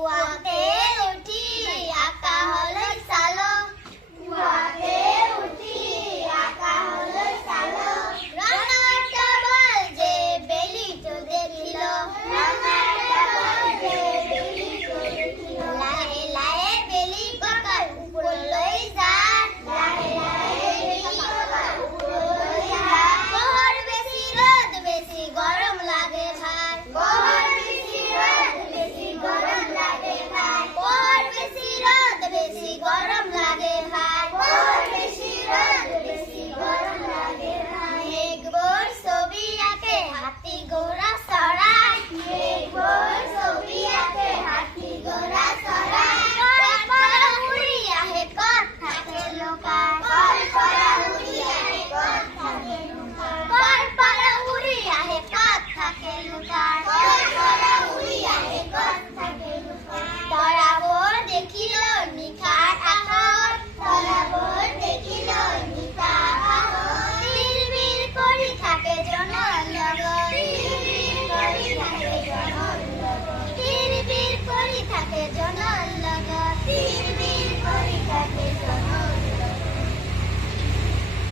কুয়াতে উঠি আঁকা হলো সালো, কুয়াতে উঠি আঁকা হলো সালো। রাঙাটা বল যে বেলিটো দেখিল, রাঙাটা বল যে বেলিটো দেখিল। লাহে লাহে বেলি কাকার উপর লই যায়, লাহে লাহে বেলি কাকার উপর লই যায়। বহর বেশি রোদ বেশি গরম লাগে ভাই, বহর বেশি রোদ বেশি গরম লাগে ভাই, বহর বেশি রোদ বেশি গরম লাগে ভাই, বহর বেশি রোদ বেশি গরম লাগে ভাই। মেঘবোর ছবি আঁকে হাতি ঘোড়া চড়াই, মেঘবোর ছবি আঁকে হাতি ঘোড়া চড়াই। কলপরা উড়ি আহে কথাকে লোকায়, কলপরা উড়ি আহে কথাকে লোকায়, কলপরা উড়ি আহে কথাকে লোকায়, কলপরা উড়ি আহে কথাকে লোকায়। তরাবোর দেখিল নিখার আকাশ, তরাবোর দেখিল নিখার আকাশ। বিড়বিড় করি থাকে জনর লগন, বিড়বিড় করি থাকে জনর লগন, বিড়বিড় করি থাকে জনর লগন।